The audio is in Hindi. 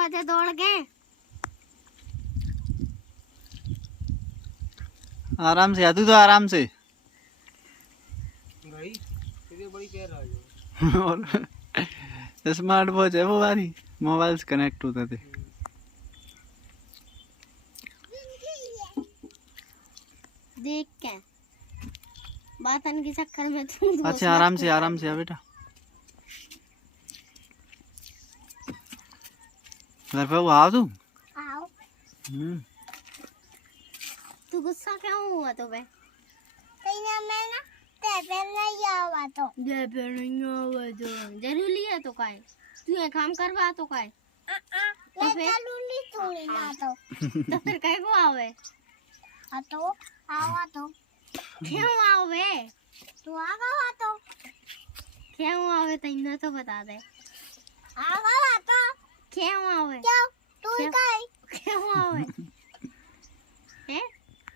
आते दौड़ के। आराम से तू तो आराम से भाई तेरे बड़ी पैर आ जाओ। और स्मार्ट वॉच है वो वाली, मोबाइल से कनेक्ट होते थे। देख के बातन के चक्कर में तुम अच्छा आराम से आ बेटा। घर पे वो आओ तू। आओ। तू गुस्सा क्यों हुआ तो बे? मैं ना तेरे नहीं आवा तो जरूरी है तो काय तू ये काम करवा तो काय तो फिर काय को आवे तो आवा तो क्यों आवे तू आवा तो क्यों आवे तैने तो बता दे आवा तो क्यों आवे क्यों तू काय क्यों आवे